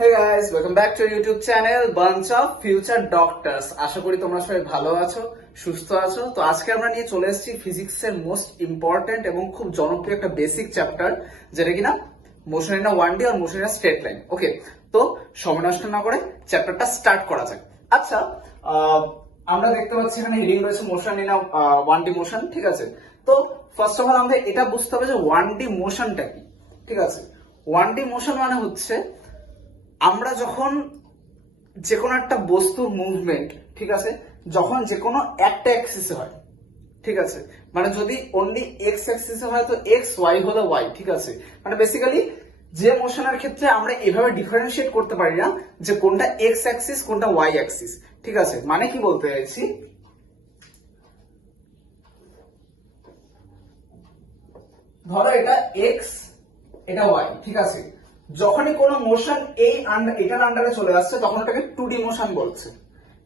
Hey guys, welcome back to our YouTube channel Bunch of Future Doctors. আশা করি তোমরা সবাই ভালো আছো, সুস্থ আছো। তো আজকে আমরা নিয়ে চলে এসেছি ফিজিক্সের মোস্ট ইম্পর্টেন্ট এবং খুব জনপ্রিয় একটা বেসিক চ্যাপ্টার, যেটা কিনা মোশন ইন আ 1D আর motion in a straight line. Okay, তো সময় নষ্ট না করে চ্যাপ্টারটা স্টার্ট করা যাক। আচ্ছা, আমরা দেখতে পাচ্ছি এখানে হেডিং রয়েছে motion in a 1D motion, ঠিক আছে। তো ফার্স্ট অফ অল আমাদের এটা বুঝতে হবে যে 1D মোশনটা কি, ঠিক আছে। 1D মোশন মানে হচ্ছে আমরা যখন যে কোনো একটা বস্তুর মুভমেন্ট, ঠিক আছে, যখন যে কোনো একটা অ্যাক্সিসে হয়, ঠিক আছে, মানে যদি অনলি এক্স অ্যাক্সিসে হয় তো এক্স, ওয়াই হলো ওয়াই, ঠিক আছে। মানে বেসিক্যালি যে মোশনের ক্ষেত্রে আমরা এভাবে ডিফারেন্সিয়েট করতে পারি না যে কোনটা এক্স অ্যাক্সিস কোনটা ওয়াই অ্যাক্সিস, ঠিক আছে। মানে কি বলতে চাইছি, ধরো এটা এক্স এটা ওয়াই, ঠিক আছে। যখনই কোনো মোশন এটার আন্ডারে চলে আসছে তখন ওটাকে 2D মোশন বলছে,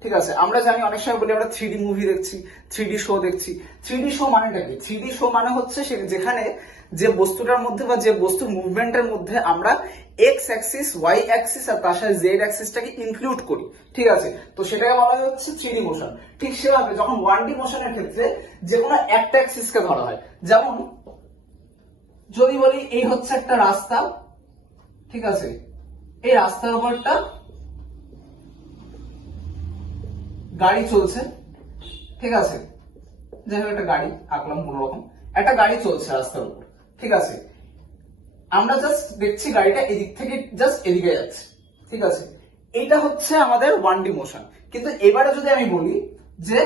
ঠিক আছে। আমরা জানি অনেক সময় বলি আমরা 3D মুভি দেখছি, 3D শো দেখছি। 3D শো মানেটা কি? 3D শো মানে হচ্ছে যেখানে যে বস্তুটার মধ্যে বা যে বস্তুর মুভমেন্টের মধ্যে আমরা এক্স অ্যাক্সিস, ওয়াই অ্যাক্সিস আর তার সাথে জেড অ্যাক্সিসটাকে ইনক্লুড করি, ঠিক আছে। তো সেটাকে বলা হচ্ছে 3D মোশন। ঠিক সেভাবে যখন 1D মোশনের ক্ষেত্রে যে কোনো একটা অ্যাক্সিসকে ধরা হয়, যেমন যদি বলি এই হচ্ছে একটা রাস্তা, ঠিক আছে, এই রাস্তার উপরটা গাড়ি চলছে, ঠিক আছে। যাই হোক একটা গাড়ি আঁকলাম, কোন রকম একটা গাড়ি চলছে রাস্তার উপর, ঠিক আছে। আমরা জাস্ট দেখছি গাড়িটা এদিক থেকে জাস্ট এদিকে যাচ্ছে, ঠিক আছে। এইটা হচ্ছে আমাদের 1D মোশন। কিন্তু এবারে যদি আমি বলি যে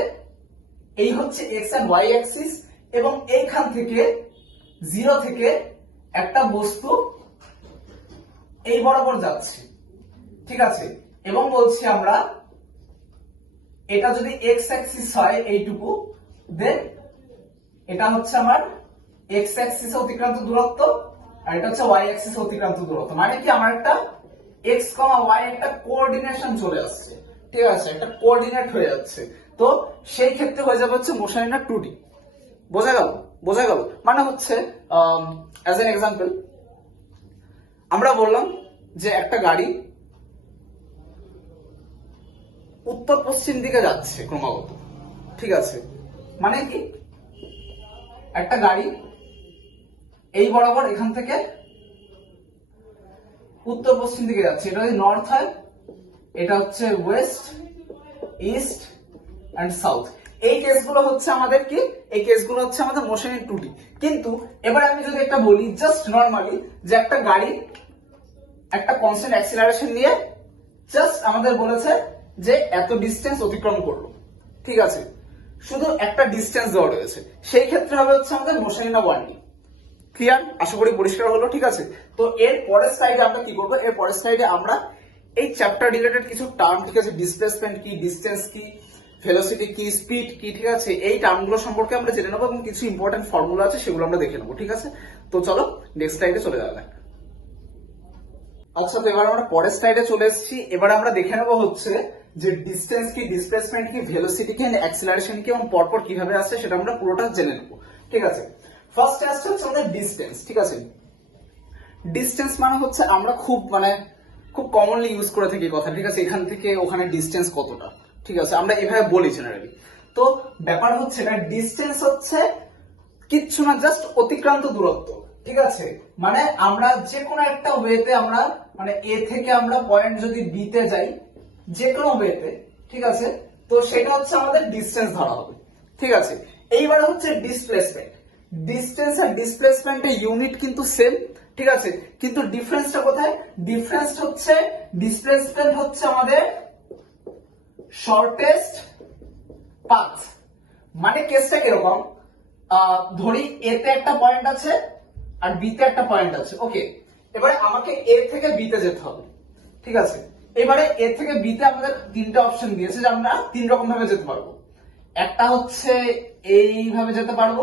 এই হচ্ছে এক্স এন্ড ওয়াই অ্যাক্সিস এবং এইখান থেকে 0 থেকে একটা বস্তু এই বরাবর যাচ্ছে, ঠিক আছে। এবং বলছি আমরা এটা যদি এক্স অ্যাক্সিস হয় এইটুকু, দেন এটা হচ্ছে আমার এক্স অ্যাক্সিসে অতিক্রান্ত দূরত্ব আর এটা হচ্ছে ওয়াই অ্যাক্সিসে অতিক্রান্ত দূরত্ব। মানে কি আমার একটা এক্স কমা ওয়াই একটা কোঅর্ডিনেশন চলে আসছে, ঠিক আছে, একটা কোঅর্ডিনেট হয়ে যাচ্ছে। তো সেই ক্ষেত্রে হয়ে যাবে হচ্ছে মোশন ইন আ 2D। বোঝা গেল? বোঝা গেল? মানে হচ্ছে অ্যাজ এন এক্সাম্পল আমরা বললাম যে একটা গাড়ি উত্তর পশ্চিম দিকে যাচ্ছে ক্রমাগত, ঠিক আছে। মানে কি একটা গাড়ি এই বরাবর এখান থেকে উত্তর পশ্চিম দিকে যাচ্ছে। এটা যদি নর্থ হয়, এটা হচ্ছে ওয়েস্ট, ইস্ট এন্ড সাউথ। এই কেসগুলো হচ্ছে আমাদের কি, এই কেসগুলো হচ্ছে আমাদের মোশন ইন 2D। কিন্তু এবার আমি যদি একটা বলি জাস্ট নর্মালি যে একটা গাড়ি একটা কনস্ট্যান্ট অ্যাক্সিলারেশন নিয়ে জাস্ট আমাদের বলেছে যে এত ডিস্টেন্স অতিক্রম করলো, ঠিক আছে, শুধু একটা ডিস্টেন্স দেওয়া রয়েছে, সেই ক্ষেত্রে হবে হচ্ছে আমাদের motion in a 1D। Clear? আশা করি পরিষ্কার হলো, ঠিক আছে। তো এর পরের স্লাইডে আমরা কি করবো, এর পরের স্লাইডে আমরা এই চ্যাপ্টার রিলেটেড কিছু টার্ম, ঠিক আছে, ডিসপ্লেসমেন্ট কি, ডিস্টেন্স কি, ভেলোসিটি কি, স্পিড কি, ঠিক আছে, এই টার্মগুলো সম্পর্কে আমরা জেনে নেবো এবং কিছু ইম্পর্টেন্ট ফর্মুলা আছে সেগুলো আমরা দেখে নেবো, ঠিক আছে। তো চলো নেক্সট স্লাইডে চলে যাওয়া যাক। আচ্ছা, তো এবার আমরা পরের স্লাইডে চলে এসেছি। এবার আমরা দেখে নেবো হচ্ছে যে ডিস্টেন্স কি, ডিসপ্লেসমেন্ট কি, ভেলোসিটি কি, অ্যাক্সিলারেশন কি এবং পরপর কিভাবে আসছে সেটা আমরা পুরোটা জেনে নেবো, ঠিক আছে। ফার্স্ট আসছে হচ্ছে আমাদের ডিস্টেন্স, ঠিক আছে। ডিস্টেন্স মানে হচ্ছে আমরা খুব কমনলি ইউজ করে থাকি কথা, ঠিক আছে। এখান থেকে ওখানে ডিস্টেন্স কতটা, ঠিক আছে, আমরা এভাবে বলি জেনারেলি। তো ব্যাপার হচ্ছে এটা ডিস্টেন্স হচ্ছে কিচ্ছু না, জাস্ট অতিক্রান্ত দূরত্ব, ঠিক আছে। মানে আমরা যে কোনো একটা ওয়েতে আমরা মানে এ থেকে আমরা পয়েন্ট যদি বি তে যাই যে কোনো ওয়েতে, ঠিক আছে, তো সেটা হচ্ছে আমাদের ডিস্টেন্স ধরা হবে, ঠিক আছে। এইবার হচ্ছে ডিসপ্লেসমেন্ট। ডিস্টেন্স আর ডিসপ্লেসমেন্টের ইউনিট কিন্তু সেম, ঠিক আছে, কিন্তু ডিফারেন্সটা কোথায়? ডিফারেন্স হচ্ছে ডিসপ্লেসমেন্ট হচ্ছে আমাদের শর্টেস্ট পাথ। মানে কেসটা কিরকম, ধরি এ তে একটা পয়েন্ট আছে আর বি তে একটা পয়েন্ট আছে, ওকে। এবারে আমাকে এ থেকে বি তে যেতে হবে, ঠিক আছে। এবারে এ থেকে বি তে আমাদের তিনটা অপশন দিয়েছে যে আমরা তিন রকম ভাবে যেতে পারবো। একটা হচ্ছে এইভাবে যেতে পারবো,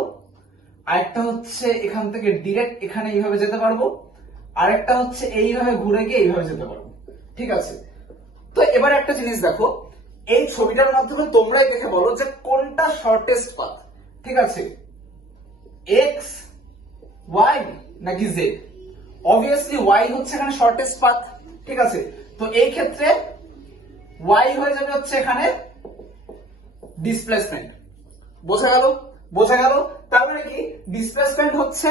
আরেকটা হচ্ছে এখান থেকে ডিরেক্ট এখানে এইভাবে যেতে পারবো, আরেকটা হচ্ছে এইভাবে ঘুরে গিয়ে এইভাবে যেতে পারবো, ঠিক আছে। তো এবার একটা জিনিস দেখো, এই ছবিটার মাধ্যমে তোমরাই দেখে বলো যে কোনটা শর্টেস্ট পাথ, ঠিক আছে, এক্স, ওয়াই নাকি জেড। অবভিয়াসলি ওয়াই হচ্ছে এখানে শর্টেস্ট পাথ, ঠিক আছে। তো এই ক্ষেত্রে ওয়াই হয়ে যাবে হচ্ছে এখানে ডিসপ্লেসমেন্ট। বোঝা গেল? বোঝা গেল? তার মানে কি ডিসপ্লেসমেন্ট হচ্ছে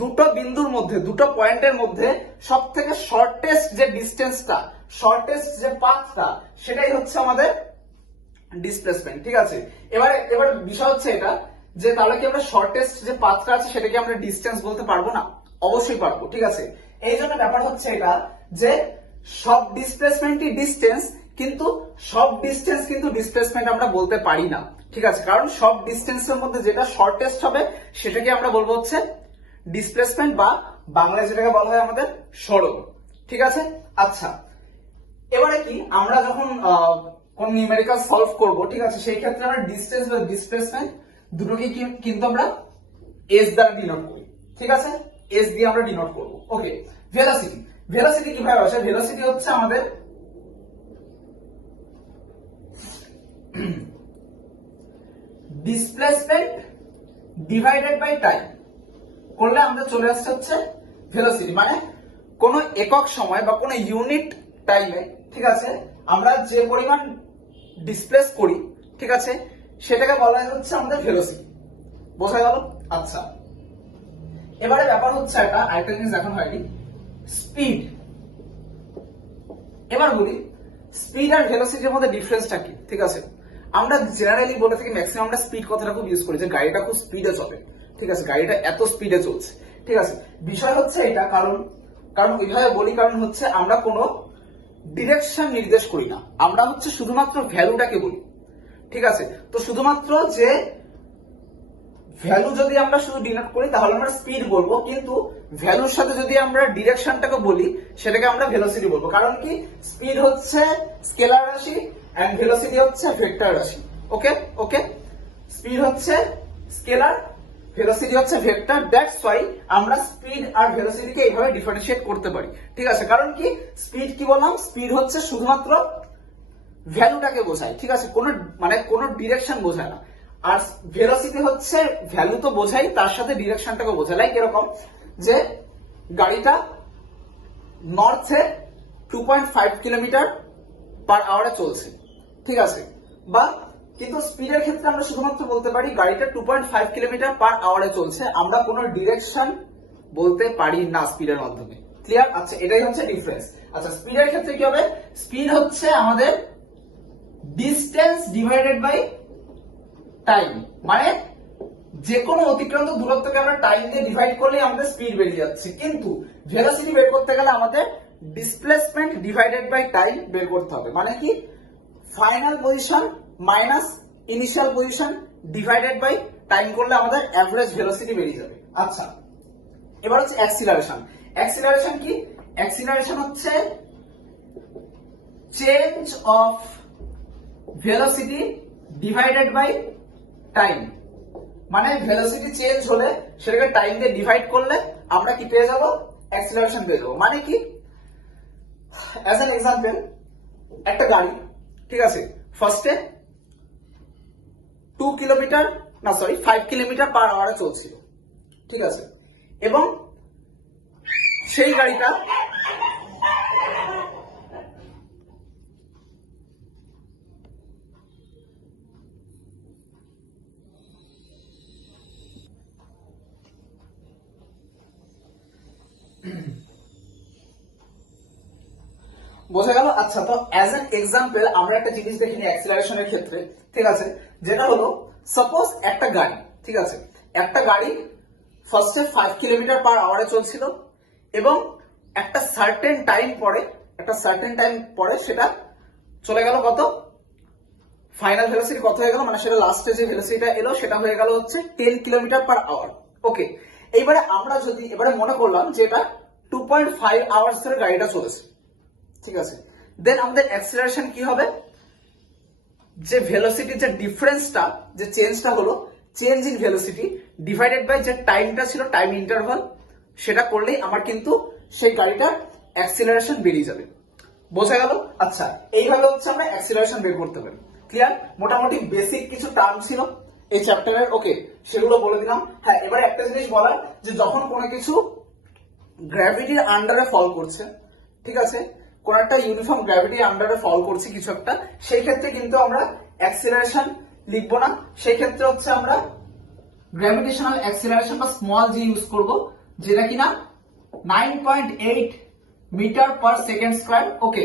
দুটো বিন্দুর মধ্যে, দুটো পয়েন্টের মধ্যে সব থেকে শর্টেস্ট যে ডিস্টেন্সটা, শর্টেস্ট যে পাথটা, সেটাই হচ্ছে আমাদের ডিসপ্লেসমেন্ট। ঠিক আছে, এবার বিষয় হচ্ছে এটা যে তাহলে কি আমরা শর্টেস্ট যে পাথটা আছে সেটাকে আমরা ডিস্টেন্স বলতে পারবো না? অবশ্যই পারবো। ঠিক আছে, এই জন্য ব্যাপার হচ্ছে এটা যে সব ডিসপ্লেসমেন্টই ডিস্টেন্স, কিন্তু সব ডিস্টেন্স কিন্তু ডিসপ্লেসমেন্ট আমরা বলতে পারি না। ঠিক আছে, কারণ সব ডিস্টেন্সের মধ্যে যেটা শর্টেস্ট হবে সেটাকে আমরা বলবো হচ্ছে ডিসপ্লেসমেন্ট, বা বাংলায় যেটাকে বলা হয় আমাদের সরণ। ঠিক আছে, আচ্ছা এবারে কি আমরা যখন কোন নিউমেরিক্যাল সলভ করব, ঠিক আছে, সেই ক্ষেত্রে আমরা ডিসটেন্স বা ডিসপ্লেসমেন্ট দুটোকে কিন্তু আমরা এস দ্বারা ডিনোট করি। ঠিক আছে, এস দিয়ে আমরা ডিনোট করব। ওকে, ভেলোসিটি, ভেলোসিটি কিভাবে আসে? ভেলোসিটি হচ্ছে আমাদের ডিসপ্লেসমেন্ট ডিভাইডেড বাই টাইম করলে আমাদের চলে আসছে হচ্ছে ভেলোসিটি। মানে কোন একক সময় বা কোন ইউনিট টাইমে, ঠিক আছে, আমরা যে পরিমাণ ডিসপ্লেস করি, ঠিক আছে, সেটাকে বলা হচ্ছে আমাদের ভেলোসিটি। বোঝা গেল? আচ্ছা এবারে ব্যাপার হচ্ছে এটা আরেকটা জিনিস এখন হয়নি, স্পিড। এবার বলি স্পিড আর ভেলোসিটির মধ্যে ডিফারেন্সটা কি? ঠিক আছে, আমরা জেনারেলি বলে থাকি, ম্যাক্সিমাম আমরা স্পিড কথাটা খুব ইউজ করি যে গাড়িটা খুব স্পিডে চলে। ঠিক আছে, গাড়িটা এত স্পিডে চলছে। ঠিক আছে, বিষয় হচ্ছে এটা, কারণ এইভাবে বলি কারণ হচ্ছে আমরা কোনো ডিরেকশন নির্দেশ করি না, আমরা হচ্ছে শুধুমাত্র ভ্যালুটাকে বলি। ঠিক আছে, তো শুধুমাত্র যে ভ্যালু যদি আমরা শুধু ডিনোট করি তাহলে আমরা স্পিড বলবো, কিন্তু ভ্যালুর সাথে যদি আমরা ডিরেকশনটাকে বলি সেটাকে আমরা ভেলোসিটি বলবো। কারণ কি স্পিড হচ্ছে স্কেলার রাশি এন্ড ভেলোসিটি হচ্ছে ভেক্টর রাশি। ওকে ওকে, স্পিড হচ্ছে স্কেলার, ভেলোসিটি হচ্ছে ভেক্টর। দ্যাটস ওয়াই আমরা স্পিড আর ভেলোসিটিকে এইভাবে ডিফারেন্সিয়েট করতে পারি। ঠিক আছে, কারণ কি স্পিড কি বললাম, স্পিড হচ্ছে শুধুমাত্র ভ্যালুটাকে বোঝায়। ঠিক আছে, কোনো ডিরেকশন বোঝায় না। আর ভেলোসিটি হচ্ছে ভ্যালু তো বোঝাই, তার সাথে ডিরেকশনটাকে বোঝায়। লাইক এরকম যে গাড়িটা নর্থে 2.5 কিলোমিটার পার আওয়ারে চলছে। ঠিক আছে, বা কিন্তু স্পিডের ক্ষেত্রে আমরা শুধুমাত্র বলতে পারি গাড়িটা 2.5 কিলোমিটার পার আওয়ারে চলছে, আমরা কোনো ডিরেকশন বলতে পারি না স্পিডের মাধ্যমে। ক্লিয়ার? আচ্ছা এটাই হচ্ছে ডিফারেন্স। আচ্ছা স্পিডের ক্ষেত্রে কি হবে? স্পিড হচ্ছে আমাদের ডিস্টেন্স ডিভাইডেড বাই টাইম, মানে যে কোনো অতিক্রান্ত দূরত্বকে আমরা টাইম দিয়ে ডিভাইড করলে আমাদের স্পিড বেরিয়ে যাচ্ছে। কিন্তু ভেলোসিটি বের করতে গেলে আমাদের ডিসপ্লেসমেন্ট ডিভাইডেড বাই টাইম বের করতে হবে। মানে কি final position minus initial position divided by time করলে আমাদের অ্যাভারেজ ভেলোসিটি বেরিয়ে যাবে। আচ্ছা এবার হচ্ছে অ্যাক্সিলারেশন। অ্যাক্সিলারেশন কি? অ্যাক্সিলারেশন হচ্ছে change of velocity divided by time. মানে ভেলোসিটি চেঞ্জ হলে সেটাকে টাইম দিয়ে ডিভাইড করলে আমরা কি পেয়ে যাব? অ্যাক্সিলারেশন পেয়ে যাবো। মানে কি অ্যাজ অ্যান এক্সাম্পল, একটা গাড়ি, ঠিক আছে, ফার্স্টে 5 কিলোমিটার পার আওয়ারে চলছিল। ঠিক আছে, এবং সেই গাড়িটা বোঝা গেল? আচ্ছা তো অ্যাজ এন এক্সাম্পল আমরা একটা জিনিস দেখি অ্যাক্সিলারেশনের ক্ষেত্রে। ঠিক আছে, যেটা হলো সাপোজ একটা গাড়ি, ঠিক আছে, একটা গাড়ি ফার্স্টে 5 কিলোমিটার পার আওয়ারে চলছিল এবং একটা সার্টেন টাইম পরে সেটা চলে গেল কত, ফাইনাল ভেলোসিটি কত হয়ে গেল, মানে সেটা লাস্টে যে ভেলোসিটিটা এলো সেটা হয়ে গেল হচ্ছে 10 কিলোমিটার পার আওয়ার। ওকে, এইবারে আমরা যদি এবারে মনে করলাম যে এটা 2.5 আওয়ার্স ধরে গাড়িটা চলেছে। ঠিক আছে, দেন আমাদের অ্যাক্সিলারেশন কি হবে? যে ভেলোসিটির যে ডিফারেন্সটা, যে চেঞ্জটা হলো change in velocity divided by যে টাইমটা ছিল, টাইম ইন্টারভাল, সেটা করলেই আমার কিন্তু সেই গাড়িটার অ্যাক্সিলারেশন বেরিয়ে যাবে। বোঝা গেল? আচ্ছা এইভাবে হচ্ছে আমরা অ্যাক্সিলারেশন বের করতে পারি। ক্লিয়ার? মোটামুটি বেসিক কিছু টার্ম ছিল এই চ্যাপ্টারের। ওকে, সেগুলো বলে দিলাম। হ্যাঁ, এবারে একটা জিনিস বলার, যে যখন কোনো কিছু গ্র্যাভিটির আন্ডারে ফল করছে, ঠিক আছে, কোন একটা ইউনিফর্ম গ্র্যাভিটি আন্ডারে ফল করছি কিছু একটা, সেই ক্ষেত্রে কিন্তু আমরা অ্যাক্সিলারেশন লিখবো না, সেই ক্ষেত্রে হচ্ছে আমরা গ্র্যাভিটেশনাল অ্যাক্সিলারেশন বা স্মল জি ইউজ করব, যেটা কিনা 9.8 মিটার পার সেকেন্ড স্কয়ার। ওকে,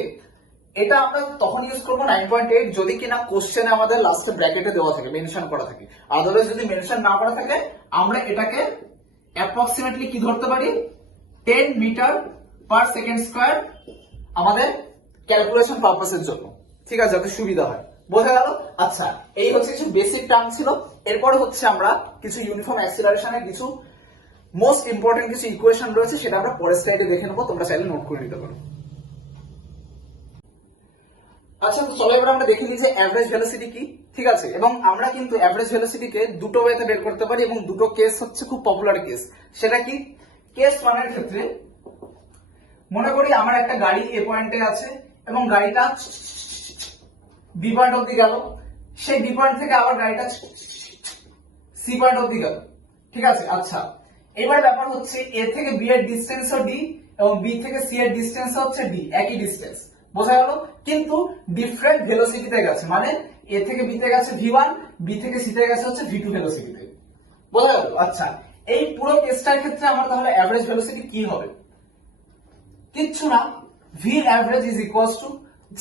এটা আমরা তখন ইউজ করবো 9.8 যদি কিনা কোশ্চেনে আমাদের লাস্টে ব্র্যাকেটে দেওয়া থাকে, মেনশন করা থাকে। আদারওয়াইজ যদি মেনশন না করা থাকে আমরা এটাকে অ্যাপ্রক্সিমেটলি কি ধরতে পারি, 10 মিটার পার সেকেন্ড স্কয়ার আমাদের ক্যালকুলেশন পারপাসের জন্য, ঠিক আছে, যাতে সুবিধা হয়। বোঝা গেল? আচ্ছা, এই হচ্ছে কিছু বেসিক টার্ম ছিল। এরপরে হচ্ছে আমরা কিছু ইউনিফর্ম অ্যাক্সিলারেশনের কিছু মোস্ট ইম্পর্টেন্ট কিছু ইকুয়েশন রয়েছে, সেটা আমরা পরের স্লাইডে দেখে নেবো, তোমরা চাইলে নোট করে নিতে পারো। আচ্ছা, তো চলো এবার আমরা দেখে নিই যে অ্যাভারেজ ভেলোসিটি কি, ঠিক আছে। এবং আমরা কিন্তু অ্যাভারেজ ভেলোসিটিকে দুটো ওয়েতে বের করতে পারি, এবং দুটো কেস হচ্ছে খুব পপুলার কেস। সেটা কি? কেস ওয়ানের ক্ষেত্রে মনে করি আমার একটা গাড়ি এ পয়েন্টে আছে এবং গাড়িটা বি পয়েন্ট অব্দি গেল, সেই বি পয়েন্ট থেকে আবার গাড়িটা সি পয়েন্ট অব্দি গেল, ঠিক আছে। আচ্ছা, এবার ব্যাপার হচ্ছে এ থেকে বি এর ডিস্টেন্স ও ডি এবং বি থেকে সি এর ডিস্টেন্স হচ্ছে ডি, একই ডিস্টেন্স, বোঝা গেল, কিন্তু ডিফারেন্ট ভেলোসিটিতে গেছে, মানে এ থেকে বি তে গেছে v1, বি থেকে সি তে গেছে হচ্ছে v2 ভেলোসিটিতে, বোঝা গেল। আচ্ছা, এই পুরো কেসটার ক্ষেত্রে আমার তাহলে অ্যাভারেজ ভেলোসিটি কি হবে? কিচ্ছু না, v average is equals to,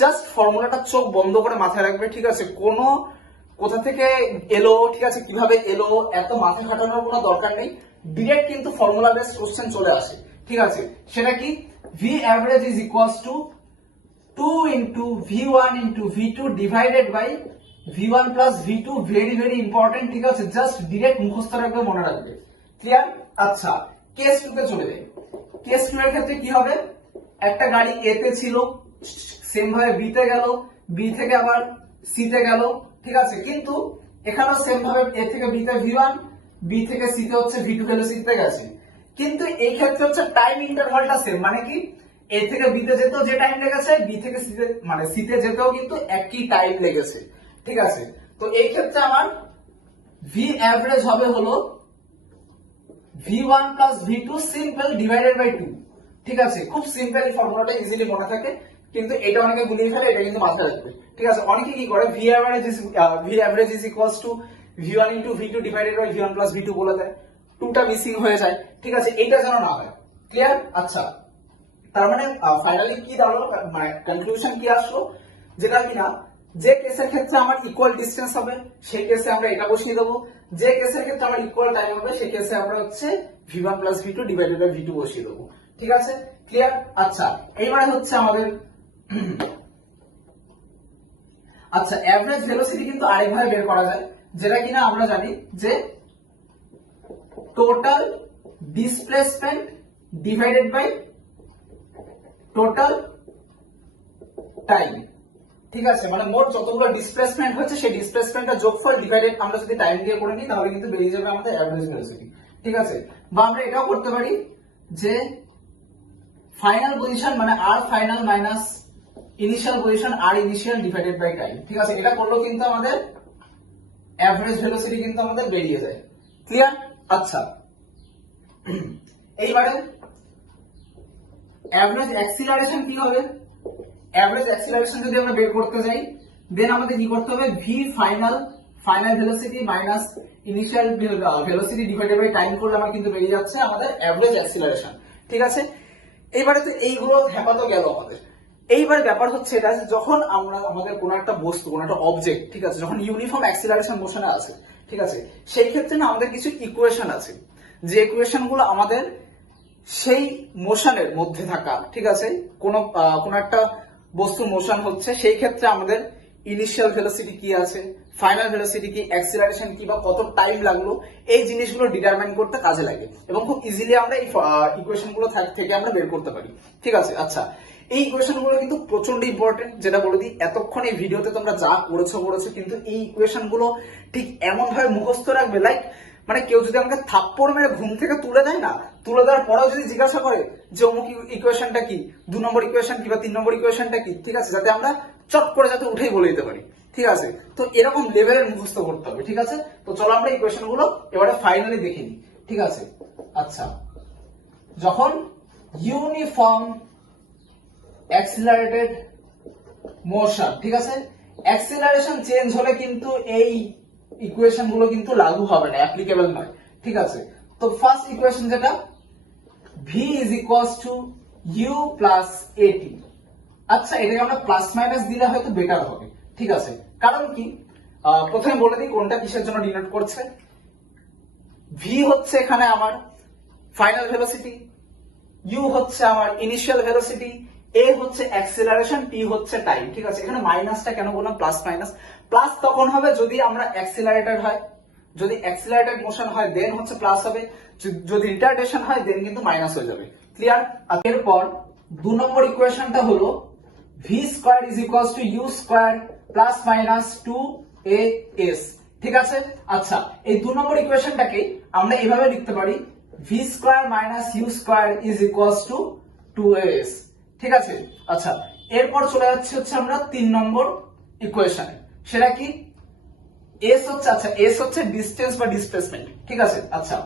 just ফর্মুলাটা চোখ বন্ধ করে মাথায় রাখবে, ঠিক আছে, কোনো কোথা থেকে এলো, ঠিক আছে, কিভাবে এলো, এত মাথা খাটানোর কোনো দরকার নেই, ডিরেক্ট কিন্তু ফর্মুলা বেসড কোশ্চেন চলে আসে, ঠিক আছে। সেটা কি? v average is equals to 2 into v1 into v2 divided by v1 plus v2, very very important, ঠিক আছে, জাস্ট ডিরেক্ট মুখস্থ রাখবে, মনে রাখবে, ক্লিয়ার? আচ্ছা, কেস 2 তে চলে যাই। কেস 2 এর ক্ষেত্রে কি হবে? একটা গাড়ি এ তে ছিল, সেম ভাবে বি তে গেল, বি থেকে আবার সি তে গেল, ঠিক আছে, কিন্তু এখানেও সেম ভাবে এ থেকে বি তে v1, বি থেকে সি তে হচ্ছে v2 ভেলোসিটিতে গেছে, কিন্তু এই ক্ষেত্রে হচ্ছে টাইম ইন্টারভালটা সেম, মানে কি এ থেকে বি তে যেতেও যে টাইম লেগেছে, বি থেকে সি তে মানে সি তে যেতেও কিন্তু একই টাইম লেগেছে, ঠিক আছে। তো এই ক্ষেত্রে আমার ভি অ্যাভারেজ হবে হলো v1 plus v2 simple divided by 2, ঠিক আছে, খুব সিম্পল, এই ফর্মুলাটা ইজিলি মনে থাকে, কিন্তু এটা অনেকে গুলিয়ে ফেলে, এটা কিন্তু মাথায় রাখবে, ঠিক আছে। অনেকে কি করে v average is equals to v1 into v2 divided by v1 plus v2 বলে দেয়, 2টা মিসিং হয়ে যায়, ঠিক আছে, এইটা যেন না হয়, ক্লিয়ার? আচ্ছা, তার মানে ফাইনালি কি দাঁড়ালো, মানে কনক্লুশন কি আসলো, যেটা কিনা যে কেসের ক্ষেত্রে আমার ইকুয়াল ডিস্টেন্স হবে সেই কেসে আমরা এটা বসিয়ে দেবো, যে কেসের ক্ষেত্রে আমার ইকুয়াল টাইম হবে সেই কেসে আমরা হচ্ছে v1 plus v2 divided by v2 বসিয়ে দেবো, ঠিক আছে, ক্লিয়ার? আচ্ছা, এইবারে হচ্ছে আমাদের আচ্ছা, অ্যাভারেজ ভেলোসিটি কিন্তু আরেকভাবে বের করা যায়, যেটা কিনা আমরা জানি যে total displacement divided by total time, ঠিক আছে, মানে মোট যতগুলো ডিসপ্লেসমেন্ট হচ্ছে সেই ডিসপ্লেসমেন্টের যোগফল ডিভাইডেড আমরা যদি টাইম দিয়ে করে নিই তাহলে কিন্তু বেরিয়ে যাবে আমাদের অ্যাভারেজ ভেলোসিটি, ঠিক আছে। বা আমরা এটাও করতে পারি যে ফাইনাল পজিশন মানে আর ফাইনাল মাইনাস ইনিশিয়াল পজিশন আর ইনিশিয়াল ডিভাইডেড বাই টাইম, ঠিক আছে, এটা করলেও কিন্তু আমাদের অ্যাভারেজ ভেলোসিটি কিন্তু আমাদের বেরিয়ে যায়, ক্লিয়ার? আচ্ছা, এইবারে অ্যাভারেজ অ্যাক্সিলারেশন কি হবে? অ্যাভারেজ অ্যাক্সিলারেশন যদি আমরা বের করতে যাই, দেন আমাদের কি করতে হবে, v final velocity minus initial velocity divided by time করলে আমার কিন্তু বেরিয়ে যাচ্ছে আমাদের অ্যাভারেজ অ্যাক্সিলারেশন, ঠিক আছে। এইবারে তো এইগুলো হ্যাপা তো গেল আমাদের। এইবার ব্যাপার হচ্ছে এটা, যখন আমরা আমাদের কোনো একটা বস্তু, কোনো একটা অবজেক্ট, ঠিক আছে, যখন ইউনিফর্ম অ্যাক্সিলারেশন মোশনে আছে, ঠিক আছে, সেই ক্ষেত্রে না আমাদের কিছু ইকুয়েশন আছে, যে ইকুয়েশন গুলো আমাদের সেই মোশনের মধ্যে থাকা, ঠিক আছে, কোন একটা বস্তু মোশন হচ্ছে সেই ক্ষেত্রে আমাদের ইনিশিয়াল ভেলোসিটি কি আছে, ফাইনাল ভেলোসিটি কি, অ্যাক্সিলারেশন কি, বা কত টাইম লাগলো, এই জিনিসগুলো ডিটারমাইন করতে কাজে লাগে এবং খুব ইজিলি আমরা এই ইকুয়েশন গুলো থেকে আমরা বের করতে পারি, ঠিক আছে। আচ্ছা, এই ইকুয়েশন গুলো কিন্তু প্রচন্ড ইম্পর্টেন্ট, যেটা বলে দিই, এতক্ষণ এই ভিডিওতে তোমরা যা করেছো কিন্তু এই ইকুয়েশন গুলো ঠিক এমন ভাবে মুখস্থ রাখবে, লাইক মানে কেউ যদি আমাকে থাপ্পড় মেরে ঘুম থেকে তুলে দেয় না, তুলে দেওয়ার পরেও যদি জিজ্ঞাসা করে যে অমুক ইকুয়েশনটা কি, 2 নম্বর ইকুয়েশন কি বা 3 নম্বর ইকুয়েশনটা কি, ঠিক আছে, যাতে আমরা চট করে যাতে উঠেই বলে দিতে পারি, ঠিক আছে। তো এরকম লেভেলের মুখস্থ করতে হবে, ঠিক আছে। তো চলো আমরা ইকুয়েশন গুলো এবারে ফাইনালি দেখে নিই, ঠিক আছে। আচ্ছা, যখন ইউনিফর্ম অ্যাক্সিলারেটেড মোশন, ঠিক আছে। অ্যাক্সিলারেশন চেঞ্জ হলে কিন্তু এই ইকুয়েশন গুলো কিন্তু লাগু হবে না, অ্যাপ্লিকেবল নয়, ঠিক আছে। তো ফার্স্ট ইকুয়েশন যেটা v is equals to u plus at, আচ্ছা এটাকে আমরা প্লাস মাইনাস দিলে হয়তো বেটার হবে, ঠিক আছে। কারণ কি প্রথমে বলে দিই কোনটা কিসের জন্য ডিনোট করছে। v হচ্ছে এখানে আমার ফাইনাল ভেলোসিটি, u হচ্ছে আমার ইনিশিয়াল ভেলোসিটি, a হচ্ছে অ্যাক্সিলারেশন, t হচ্ছে টাইম, ঠিক আছে। এখানে মাইনাসটা কেন বললাম প্লাস মাইনাস, প্লাস তখন হবে যদি আমরা অ্যাক্সিলারেটেড হয়, যদি অ্যাক্সিলারেটেড মোশন হয় দেন হচ্ছে প্লাস হবে, যদি রিটার্ডেশন হয় দেন কিন্তু মাইনাস হয়ে যাবে, ক্লিয়ার। এরপর 2 নম্বর ইকুয়েশনটা হলো v square is equals to u square plus minus 2as, ঠিক আছে। আচ্ছা এই 2 নম্বর ইকুয়েশনটাকে আমরা এভাবে লিখতে পারি v square minus u square is equals two 2as, ঠিক আছে। আচ্ছা এরপর চলে যাচ্ছে আমরা 3 নম্বর ইকুয়েশনে, সেটা কি s হচ্ছে, আচ্ছা s হচ্ছে ডিসটেন্স বা ডিসপ্লেসমেন্ট, ঠিক আছে। আচ্ছা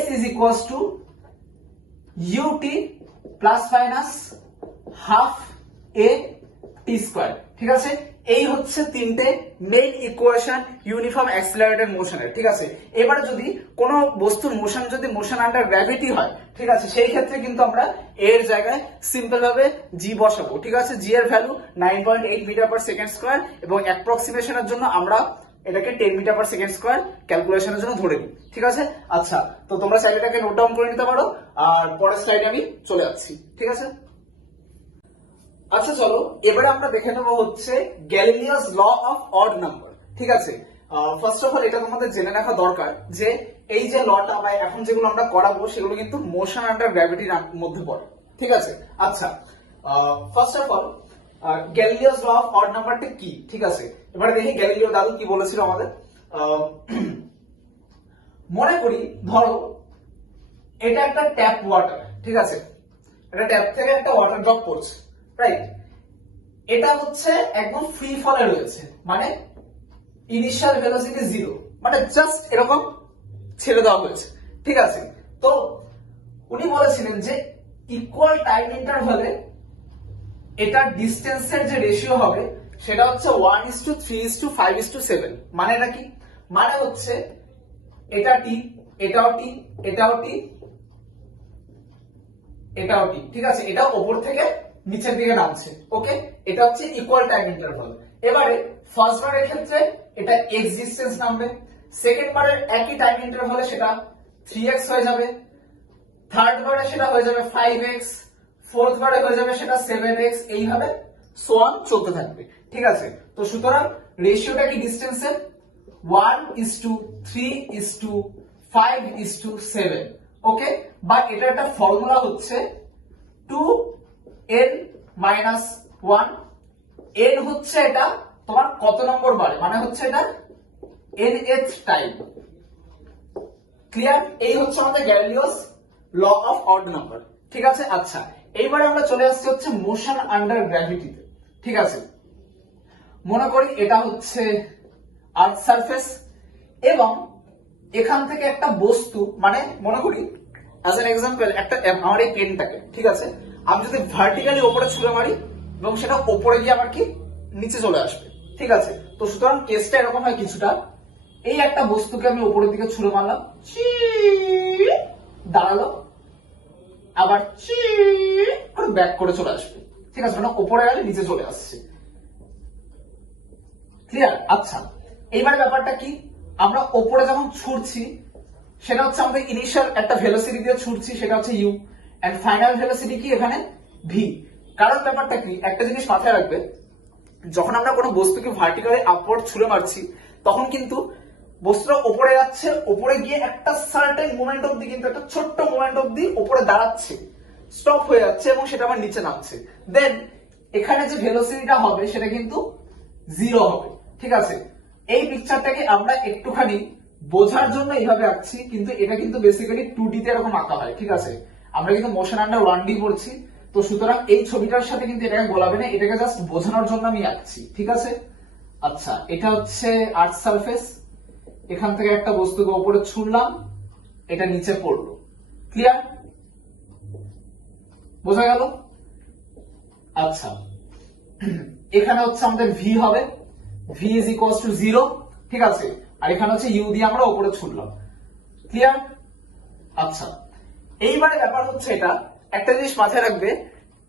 s is equals two ut plus minus half a t square, ঠিক আছে। এই হচ্ছে তিনটে মেইন ইকুয়েশন ইউনিফর্ম অ্যাক্সিলারেটেড মোশনের, ঠিক আছে। এবারে যদি কোনো বস্তুর মোশন যদি মোশন আন্ডার গ্র্যাভিটি হয়, ঠিক আছে, সেই ক্ষেত্রে কিন্তু আমরা এর জায়গায় সিম্পল ভাবে g বসাবো, ঠিক আছে। g এর value 9.8 metre per second square এবং অ্যাপ্রক্সিমেশনের জন্য আমরা এটাকে 10 মিটার পার সেকেন্ড স্কয়ার ক্যালকুলেশনের জন্য ধরে নিই, ঠিক আছে। আচ্ছা তো তোমরা চাইলে এটাকে নোট ডাউন করে নিতে পারো, আর পরের স্লাইডে আমি চলে যাচ্ছি, ঠিক আছে। আচ্ছা চলো এবারে আমরা দেখে নেবো হচ্ছে গ্যালিলিওস ল অফ অড নাম্বার, ঠিক আছে। ফার্স্ট অফ অল এটা তোমাদের জেনে রাখা দরকার যে এই যে লটা বা এখন যেগুলো আমরা করাবো সেগুলো কিন্তু মোশন আন্ডার গ্র্যাভিটির মধ্যে পড়ে, ঠিক আছে। আচ্ছা first of all Galileo's law of odd নাম্বারটা কি, ঠিক আছে। এবারে দেখি গ্যালিলিও দাদু কি বলেছিল আমাদের। মনে করি ধরো এটা একটা ট্যাপ ওয়াটার, ঠিক আছে, এটা ট্যাপ থেকে একটা ওয়াটার ড্রপ পড়ছে, রাইট। এটা হচ্ছে একদম ফ্রি ফলে রয়েছে, মানে ইনিশিয়াল ভেলোসিটি 0, মানে জাস্ট এরকম ছেড়ে দেওয়া হয়েছে, ঠিক আছে। তো উনি বলেছিলেন যে ইকুয়াল টাইম ইন্টারভালে এটা ডিস্টেন্সের যে রেশিও হবে সেটা হচ্ছে 1:3:5:7, মানে এটা কি, মানে হচ্ছে এটা টি, এটাও টি, এটাও টি, এটাও টি, ঠিক আছে। এটা উপর থেকে নিচের দিকে নামছে, ওকে। এটা হচ্ছে ইকুয়াল টাইম ইন্টারভাল। এবারে ফার্স্ট বারের ক্ষেত্রে এটা x ডিসটেন্স নামবে, সেকেন্ড বারের একই টাইম ইন্টারভালে সেটা 3x হয়ে যাবে, থার্ড বারে সেটা হয়ে যাবে 5x, ফোর্থ বারে হয়ে যাবে সেটা 7x, এইভাবে সো অন চলতে থাকবে, ঠিক আছে। তো সুতরাং রেশিওটা কি ডিসটেন্সের 1:3:5:7, ওকে। বা এটা একটা ফর্মুলা হচ্ছে 2n-1, n হচ্ছে এটা তোমার কত নম্বর বারে, মানে হচ্ছে এটা nth টাইম, ক্লিয়ার। এই হচ্ছে আমাদের গ্যালিলিওস ল অফ অড নাম্বার, ঠিক আছে। আচ্ছা এইবারে আমরা চলে আসছি হচ্ছে মোশন আন্ডার গ্র্যাভিটিতে, ঠিক আছে। মনে করি এটা হচ্ছে আর্থ সারফেস এবং এখান থেকে একটা বস্তু, মানে মনে করি অ্যাজ এন এক্সাম্পল একটা আমার এই পেনটাকে, ঠিক আছে, আমি যদি ভার্টিক্যালি উপরে ছুঁড়ে মারি এবং সেটা উপরে গিয়ে আমার কি নিচে চলে আসবে, ঠিক আছে। তো সুতরাং কেসটা এরকম হয় কিছুটা, এই একটা বস্তুকে আমি উপরের দিকে ছুঁড়ে মারলাম, দাঁড়ালো, আবার ব্যাক করে চলে আসবে, ঠিক আছে, মানে উপরে গেলে নিচে চলে আসছে, ক্লিয়ার। আচ্ছা এইবার ব্যাপারটা কি, আমরা উপরে যখন ছুটছি সেটা হচ্ছে আমাদের ইনিশিয়াল একটা ভেলোসিটি দিয়ে ছুটছি, সেটা হচ্ছে u, এন্ড ফাইনাল ভেলোসিটি কি এখানে v। কারণ ব্যাপারটা কি, একটা জিনিস মাথায় রাখবে, যখন আমরা কোনো বস্তুকে ভার্টিক্যালি আপওয়ার্ড ছুঁড়ে মারছি তখন কিন্তু বস্তুটা উপরে যাচ্ছে, উপরে গিয়ে একটা সার্টেন মোমেন্ট অবধি, কিন্তু একটা ছোট্ট মোমেন্ট অবধি উপরে দাঁড়াচ্ছে, স্টপ হয়ে যাচ্ছে এবং সেটা আবার নিচে নামছে, দেন এখানে যে ভেলোসিটিটা হবে সেটা কিন্তু 0 হবে, ঠিক আছে। এই পিকচারটাকে আমরা একটুখানি বোঝার জন্য এইভাবে আঁকছি, কিন্তু এটা কিন্তু বেসিক্যালি 2D তে এরকম আঁকা হয়, ঠিক আছে। আমরা কিন্তু মোশন আন্ডার 1D পড়ছি, তো সুতরাং এই ছবিটার সাথে কিন্তু এটাকে গোলাবে না, এটাকে জাস্ট বোঝানোর জন্য আমি আঁকছি, ঠিক আছে। আচ্ছা এটা হচ্ছে আর্থ সারফেস, এখান থেকে একটা বস্তুকে উপরে ছুড়লাম, এটা নিচে পড়লো, ক্লিয়ার, বোঝা গেল। আচ্ছা, এখানে হচ্ছে আমাদের ভি হবে, ভি ইজ ইকুয়ালস টু 0, ঠিক আছে, আর এখানে হচ্ছে ইউ দিয়ে আমরা উপরে ছুটলাম। ক্লিয়ার? আচ্ছা, এইবারে ব্যাপার হচ্ছে এটা, একটা জিনিস মাথায় রাখবে,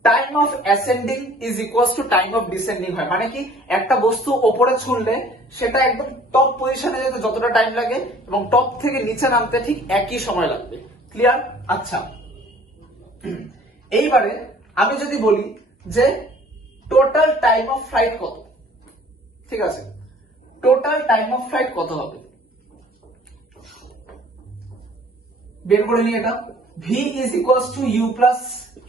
time of ascending is equals to time of descending হয়। মানে কি, একটা বস্তু উপরে ছুটলে সেটা একদম টপ পজিশনে যেতে যতটা টাইম লাগে এবং টপ থেকে নিচে নামতে ঠিক একই সময় লাগবে। ক্লিয়ার? আচ্ছা, এইবারে আমি যদি বলি যে টোটাল টাইম অফ ফ্লাইট কত, ঠিক আছে, টোটাল টাইম অফ ফ্লাইট কত হবে, বের করে নিই এটা। V is equals to u plus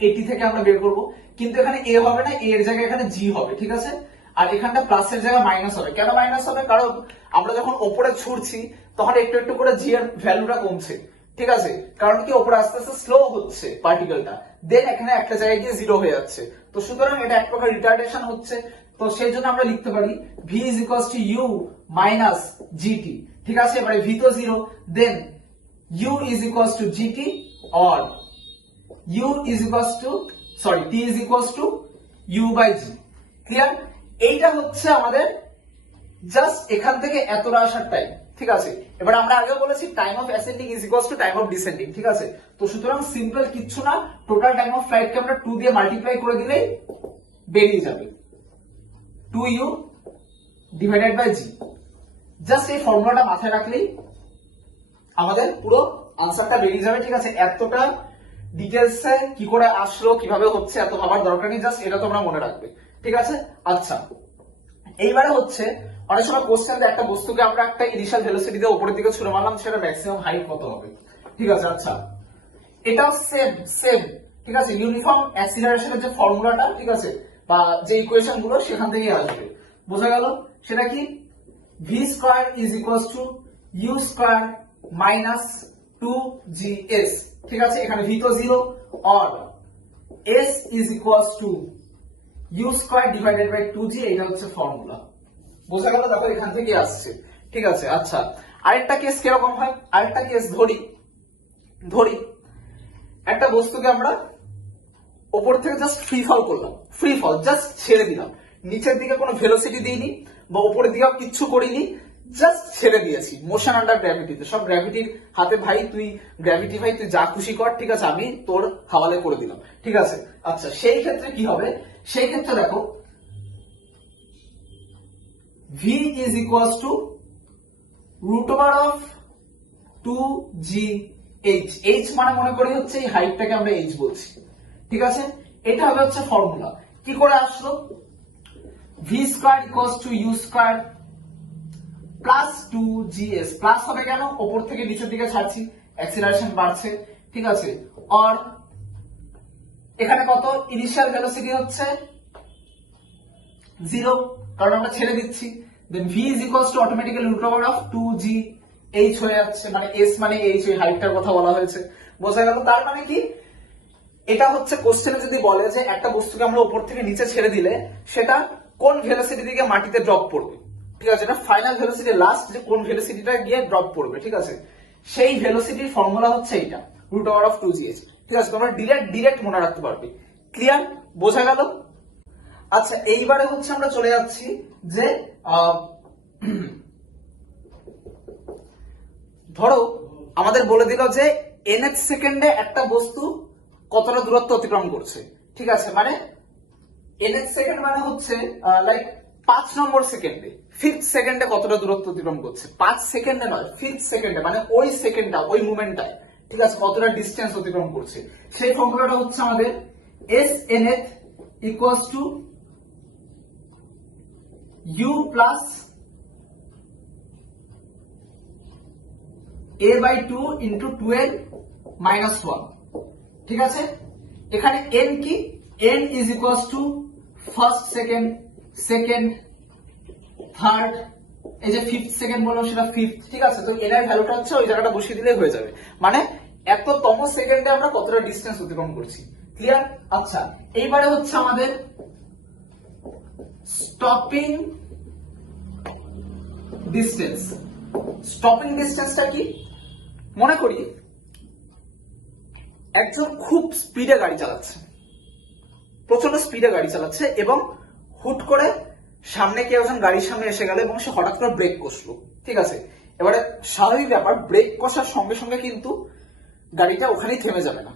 at থেকে আমরা বের করব, কিন্তু এখানে এ হবে না, এর জায়গায় এখানে জি হবে, ঠিক আছে, আর এখানটা প্লাসের জায়গায় মাইনাস হবে। কেন মাইনাস হবে? কারণ আমরা যখন ওপরে ছুটছি তখন একটু একটু করে জি এর ভ্যালুটা কমছে, ঠিক আছে, কারণ কি ওপরে আস্তে আস্তে স্লো হচ্ছে পার্টিকেলটা, দেন এখানে একটা জায়গায় গিয়ে জিরো হয়ে যাচ্ছে, তো সুতরাং এটা এক প্রকার রিটার্ডেশন হচ্ছে। তো সেই জন্য আমরা লিখতে পারি v is equals to u minus gt, ঠিক আছে, এবারে ভি তো zero, then u is equals to gt or u is equals to t is equals to u by g। Clear? এইটা হচ্ছে আমাদের জাস্ট এখান থেকে এতটা আসার টাইম, ঠিক আছে। এবার আমরা আগে বলেছি time of ascending is equals to time of descending, ঠিক আছে, তো সুতরাং সিম্পল কিচ্ছু না, টোটাল টাইম অফ ফ্লাইটকে আমরা 2 দিয়ে মাল্টিপ্লাই করে দিলেই বেরিয়ে যাবে 2u divided by g। Just এই ফর্মুলাটা মাথায় রাখলেই আমাদের পুরো আনসারটা বেরিয়ে যাবে, ঠিক আছে। এতটা ডিটেলসে কি করে আসলো, কিভাবে হচ্ছে, এত ভাবার দরকার নেই, জাস্ট এটা তোমরা মনে রাখবে, ঠিক আছে। আচ্ছা, এইবারে হচ্ছে অনেক সময় কোশ্চেন একটা বস্তুকে আমরা একটা ইনিশিয়াল ভেলোসিটি দিয়ে উপরের দিকে ছুড়ে মারলাম, সেটা ম্যাক্সিমাম হাইট কত হবে, ঠিক আছে। আচ্ছা, এটাও সেম, ঠিক আছে, ইউনিফর্ম অ্যাক্সিলারেশনের যে ফর্মুলাটা, ঠিক আছে, বা যে ইকুয়েশন গুলো সেখান থেকেই আসবে, বোঝা গেল? সেটা কি, v square is equals to u square minus 2gs, ঠিক আছে, এখানে ভি তো 0, or s is equals to u square divided by 2g, এটা হচ্ছে ফর্মুলা, বোঝা গেল? দেখো এখান থেকে আসছে, ঠিক আছে। আচ্ছা, আরেকটা কেস কিরকম হয়, আরেকটা কেস ধরি একটা বস্তুকে আমরা উপর থেকে জাস্ট ফ্রি ফল করলাম, ফ্রি ফল জাস্ট ছেড়ে দিলাম, নিচের দিকে কোনো ভেলোসিটি দিইনি বা উপরের দিকে কিচ্ছু করিনি, জাস্ট ছেড়ে দিয়েছি মোশন আন্ডার গ্র্যাভিটিতে, সব গ্র্যাভিটির হাতে, ভাই তুই গ্র্যাভিটি, ভাই তুই যা খুশি কর, ঠিক আছে, আমি তোর হাওয়ালে করে দিলাম, ঠিক আছে। আচ্ছা, সেই ক্ষেত্রে কি হবে, সেই ক্ষেত্রে দেখো v is equals to root over of 2gh, h মানে মনে করি হচ্ছে এই হাইটটাকে আমরা h বলছি, ঠিক আছে, এটা হবে হচ্ছে ফর্মুলা। কি করে আসলো, v square equals to u square plus 2gs, plus হবে কেন, উপর থেকে নিচের দিকে ছাড়ছি, অ্যাক্সিলারেশন বাড়ছে, ঠিক আছে, আর এখানে কত, ইনিশিয়াল ভেলোসিটি হচ্ছে 0, কারণ আমরা ছেড়ে দিচ্ছি, then v is equals to automatically root over of 2g h হয়ে যাচ্ছে, মানে s মানে h, ওই হাইটটার কথা বলা হয়েছে, বোঝা গেল? তার মানে কি, এটা হচ্ছে কোশ্চেনে যদি বলে যে একটা বস্তুকে আমরা উপর থেকে নিচে ছেড়ে দিলে সেটা কোন ভেলোসিটি দিকে মাটিতে ড্রপ পড়বে, ঠিক আছে, এটা ফাইনাল ভেলোসিটি, লাস্ট যে কোন ভেলোসিটিটা গিয়ে ড্রপ পড়বে, ঠিক আছে, সেই ভেলোসিটির ফর্মুলা হচ্ছে এইটা, রুট ওভার অফ 2gh, ঠিক আছে, তোমরা ডিরেক্ট মনে রাখতে পারবে। ক্লিয়ার? বোঝা গেল? আচ্ছা, এইবারে হচ্ছে আমরা চলে যাচ্ছি যে ধরো আমাদের বলে দিল যে nth সেকেন্ডে একটা বস্তু কতটা দূরত্ব অতিক্রম করছে, ঠিক আছে, মানে nth সেকেন্ড মানে হচ্ছে লাইক 5 নম্বর সেকেন্ডে, 5th সেকেন্ডে কতটা দূরত্ব অতিক্রম করছে, 5 সেকেন্ডে নয়, 5th সেকেন্ডে, মানে ওই সেকেন্ডটা, ওই মুভমেন্টটায়, ঠিক আছে, কতটা ডিস্টেন্স অতিক্রম করছে, সেই ফর্মুলাটা হচ্ছে আমাদের s nth equals to u plus a by 2 into 2n minus 1, ঠিক আছে। এখানে n কি, n is equals to first second, second, third, এই যে ফিফথ সেকেন্ড বললাম সেটা ফিফথ, ঠিক আছে, তো এর ভ্যালুটা হচ্ছে ওই জায়গাটা বসিয়ে দিলেই হয়ে যাবে, মানে এততম সেকেন্ডে আমরা কতটা ডিস্টেন্স অতিক্রম করছি। ক্লিয়ার? আচ্ছা, এইবারে হচ্ছে আমাদের স্টপিং ডিস্টেন্স। স্টপিং ডিস্টেন্সটা কি, মনে করি একজন খুব স্পিডে গাড়ি চালাচ্ছে, প্রচন্ড স্পিডে গাড়ি চালাচ্ছে এবং হুট করে সামনে কেউ একজন গাড়ির সামনে এসে গেল এবং সে হঠাৎ করে ব্রেক কষলো, ঠিক আছে। এবারে স্বাভাবিক ব্যাপার, ব্রেক কষার সঙ্গে সঙ্গে কিন্তু গাড়িটা ওখানেই থেমে যাবে না,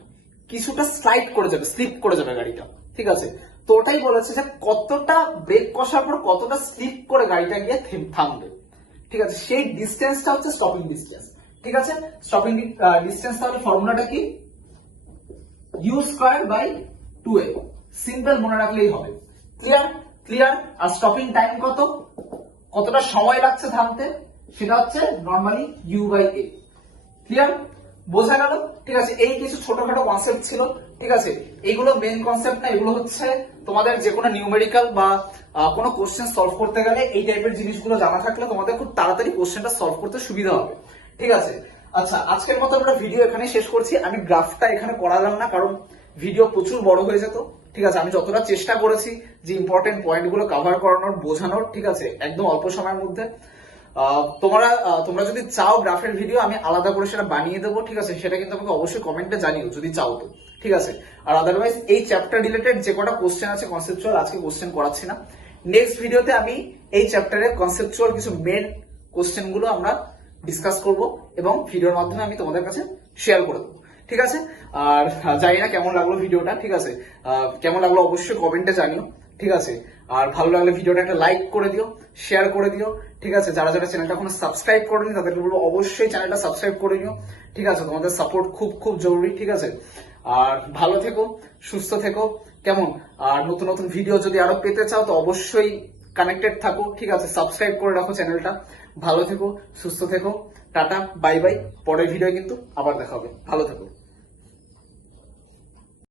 কিছুটা স্লাইড করে যাবে, স্লিপ করে যাবে গাড়িটা, ঠিক আছে। তো ওটাই বলেছে যে কতটা ব্রেক কষার পর কতটা স্লিপ করে গাড়িটা গিয়ে থামবে, ঠিক আছে। সেই ডিস্টেন্সটা হচ্ছে স্টপিং ডিস্টেন্স, ঠিক আছে। স্টপিং ডিস্টেন্স তাহলে ফর্মুলাটা কি, you square by 2a, simple মনে রাখলেই হবে। ক্লিয়ার? ক্লিয়ার। আর স্টপিং টাইম কত, কতটা সময় লাগছে থামতে, সেটা হচ্ছে normally u by a. Clear? বোঝা গেল? ঠিক আছে। এই কিছু ছোটখাটো কনসেপ্ট ছিল, ঠিক আছে। এইগুলো মেইন কনসেপ্ট না, এগুলো হচ্ছে তোমাদের যে কোনো নিউমেরিক্যাল বা কোনো কোশ্চেন সলভ করতে গেলে এই টাইপের জিনিসগুলো জানা থাকলে তোমাদের খুব তাড়াতাড়ি কোশ্চেনটা সলভ করতে সুবিধা হবে, ঠিক আছে। আচ্ছা, আজকের মতো আমরা ভিডিও এখানে শেষ করছি। আমি গ্রাফটা এখানে করালাম না, কারণ ভিডিও প্রচুর বড় হয়ে যেত, ঠিক আছে। আমি যতটা চেষ্টা করেছি যে ইম্পর্টেন্ট পয়েন্টগুলো কভার করানোর, বোঝানোর, ঠিক আছে, একদম অল্প সময়ের মধ্যে। তোমরা যদি চাও গ্রাফের ভিডিও আমি আলাদা করে সেটা বানিয়ে দেবো, ঠিক আছে। সেটা কিন্তু আমাকে অবশ্যই কমেন্টে জানিও যদি চাও তো, ঠিক আছে। আর আদারওয়াইজ এই চ্যাপ্টার রিলেটেড যে কটা কোশ্চেন আছে কনসেপচুয়াল, আজকে কোশ্চেন করাচ্ছি না। নেক্সট ভিডিওতে আমি এই চ্যাপ্টারের কনসেপচুয়াল কিছু মেন কোশ্চেন গুলো আমরা ডিসকাস করব এবং ভিডিওর মাধ্যমে আমি তোমাদের কাছে শেয়ার করে দেবো, ঠিক আছে। আর জানি না কেমন লাগলো ভিডিওটা, ঠিক আছে। কেমন লাগলো অবশ্যই কমেন্টে জানিও, ঠিক আছে। আর ভালো লাগলে ভিডিওটা একটা লাইক করে দিও, শেয়ার করে দিও, ঠিক আছে। যারা যারা চ্যানেলটা এখনো সাবস্ক্রাইব করেনি তাদেরকে বলবো অবশ্যই চ্যানেলটা সাবস্ক্রাইব করে নিও, ঠিক আছে। তোমাদের সাপোর্ট খুব খুব জরুরি, ঠিক আছে। আর ভালো থেকো, সুস্থ থেকো, কেমন। আর নতুন নতুন ভিডিও যদি আরো পেতে চাও তো অবশ্যই কানেক্টেড থাকো, ঠিক আছে। সাবস্ক্রাইব করে রাখো চ্যানেলটা। ভালো থেকো, সুস্থ থেকো, টাটা, বাই বাই। পরের ভিডিও কিন্তু আবার দেখা হবে। ভালো থেকো।